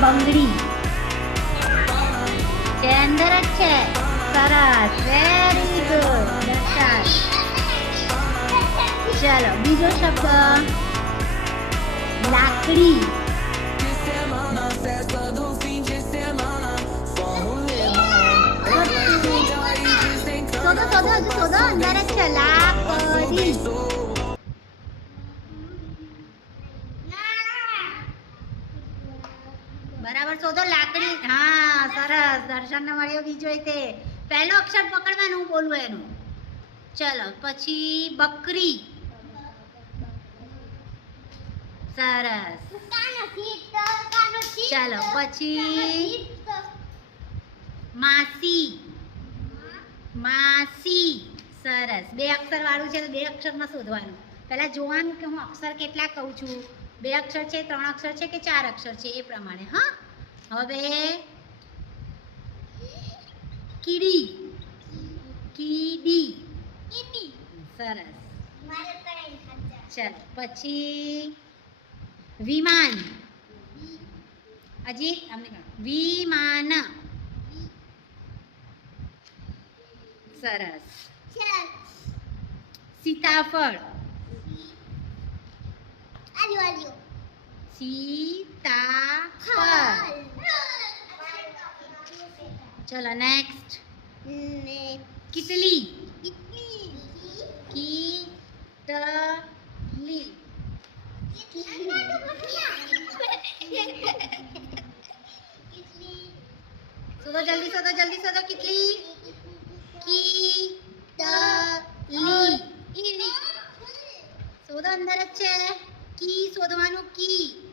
બંગડી છે, અંદર જ છે. સરસ, વેરી ગુડ દર્શન. ચલો બીજો શબ્દ લાકડી. શોધો અંદર જ છે. લાકડી. બરાબર શોધો. લાકડી. હા સરસ, દર્શનને મળ્યો બીજો તે. પહેલો અક્ષર પકડવાનું, હું બોલું એનું. ચલો પછી બકરી. સરસ. ચાલો પછી માસી. માસી. સરસ. બે અક્ષર વાળું છે તો બે અક્ષરમાં શોધવાનું. પહેલા જોવાનું કે હું અક્ષર કેટલા કહું છું. બે અક્ષર છે, ત્રણ અક્ષર છે કે ચાર અક્ષર છે, એ પ્રમાણે. હા, હવે કીડી. કીડી. સરસ. ચાલો પછી વિમાન. હજી અમને વિમાન. સરસ. સીતાફળ. સીતાફળ. ચલો નેક્સ્ટ. કિટલી. કિટલી. શોધો જલ્દી, શોધો જલ્દી, શોધો. કિટલી. કિટલી. શોધો, અંદર જ છે. કી શોધવાનું. કી.